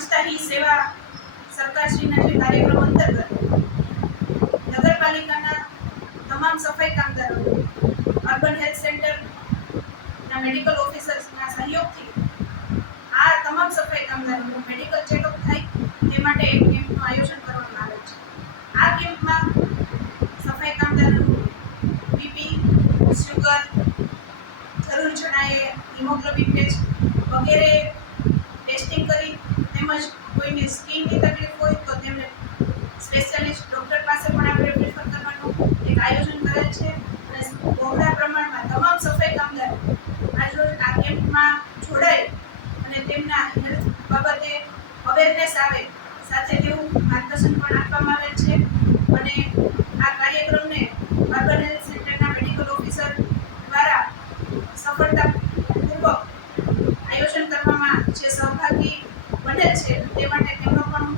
સ્વચ્છતા ही સેવા સરકારશ્રીના જે કાર્યક્રમ અંતર્ગત નગરપાલિકાના તમામ સફાઈ કામદારો અર્બન હેલ્થ સેન્ટરના મેડિકલ ઓફિસર્સના સહયોગથી આ તમામ સફાઈ કામદારોનું મેડિકલ ચેકઅપ થાય તે માટે એક કેમ્પનું આયોજન કરવામાં આવે છે. આ કેમ્પમાં સફાઈ કામદારોનું બીપી, શુગર, જરૂર જણાયે હિમોગ્લોબિન ટેસ્ટ વગેરે ટેસ્ટિંગ કરી તેમજ કોઈને સ્કિનની તકલીફ હોય તો તેમને સ્પેશિયાલિસ્ટ ડૉક્ટર પાસે પણ આપણે પ્રિફર કરવાનું એક આયોજન કરેલ છે. અને બહોળા પ્રમાણમાં તમામ સફાઈ કામદારો આજરોજ આ કેમ્પમાં જોડાય અને તેમના હેલ્થ બાબતે અવેરનેસ આવે સાથે તેવું માર્ગદર્શન પણ આપવામાં આવેલ છે. અને આ કાર્યક્રમને અર્બન હેલ્થ સેન્ટરના મેડિકલ ઓફિસર દ્વારા સફળતાપૂર્વક આયોજન કરવામાં જે સહભાગી બનેલ છે તે માટે તેમનો પણ